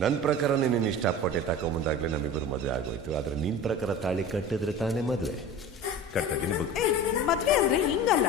ನನ್ನ ಪ್ರಕಾರ ನೀನು ಇಷ್ಟಪಟ್ಟೆ ತಗೊಂಬಂದಾಗಲೇ ನಮ್ಮಿಬ್ಬರು ಮದುವೆ ಆಗೋಯ್ತು. ಆದರೆ ನಿನ್ನ ಪ್ರಕಾರ ತಾಳಿ ಕಟ್ಟಿದ್ರೆ ತಾನೇ ಮದುವೆ. ಕಟ್ಟಿದ್ದೀನಿ ಬುಕ್. ಮದುವೆ ಅಂದ್ರೆ ಹಿಂಗಲ್ಲ.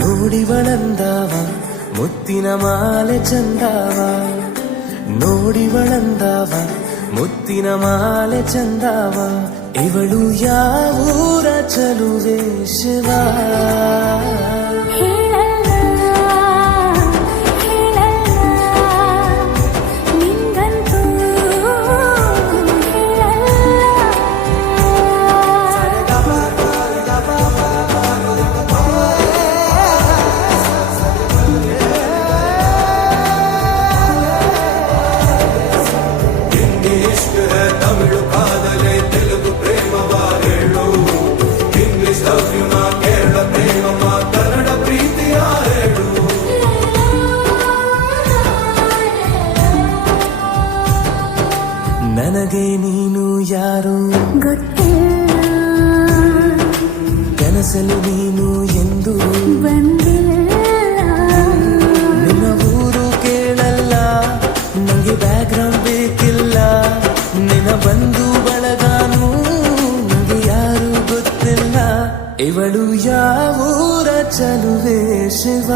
ನೋಡಿವಳಂದಾವ ಮುತ್ತಿನ ಮಾಲೆ ಚಂದಾವ, ನೋಡಿವಳಂದಾವ ಮುತ್ತಿನ ಮಾಲೆ ಚಂದಾವ. ಇವಳು ಯಾವೂರ ಚಲುವೆ ಶಿವ, ನನಗೆ ನೀನು ಯಾರು ಗೊತ್ತಿಲ್ಲ, ಕನಸಲು ನೀನು ಎಂದು ಬಂದಿಲ್ಲ. ನಿನ್ನ ಊರು ಕೇಳಲ್ಲ, ನಂಗೆ ಬ್ಯಾಕ್ಗ್ರೌಂಡ್ ಬೇಕಿಲ್ಲ. ನಿನ್ನ ಬಂಧು ಬಳಗಾನು ನಂಗೆ ಯಾರು ಗೊತ್ತಿಲ್ಲ. ಇವಳು ಯಾವೂರ ಚಲುವೆ ಶಿವ.